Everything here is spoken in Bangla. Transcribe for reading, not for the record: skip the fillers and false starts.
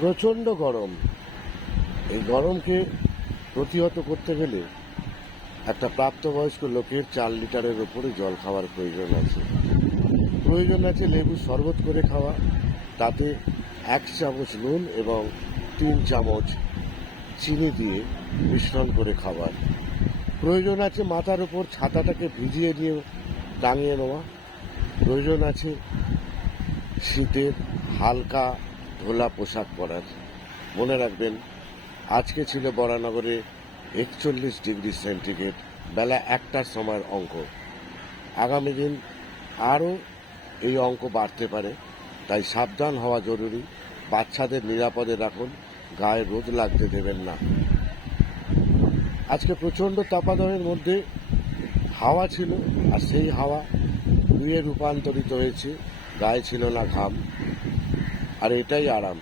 প্রচণ্ড গরম। এই গরমকে প্রতিহত করতে গেলে একটা প্রাপ্তবয়স্ক লোকের 4 লিটারের ওপরে জল খাওয়ার প্রয়োজন আছে লেবু শরবত করে খাওয়া, তাতে 1 চামচ নুন এবং 3 চামচ চিনি দিয়ে মিশ্রণ করে খাবার। প্রয়োজন আছে মাথার উপর ছাতাটাকে ভিজিয়ে দিয়ে টাঙিয়ে নেওয়া। প্রয়োজন আছে শীতের হালকা ধোলা পোশাক পরার। মনে রাখবেন, আজকে ছিল বরানগরে 41 ডিগ্রি সেন্টিগ্রেড, বেলা 1টার সময়ের অঙ্ক। আগামী দিন আরও এই অঙ্ক বাড়তে পারে, তাই সাবধান হওয়া জরুরি। বাচ্চাদের নিরাপদে রাখুন, গায়ে রোদ লাগতে দেবেন না। আজকে প্রচণ্ড তাপাদমের মধ্যে হাওয়া ছিল, আর সেই হাওয়া রূপান্তরিত হয়েছে, গায়ে ছিল না ঘাম, আর এটাই আরাম।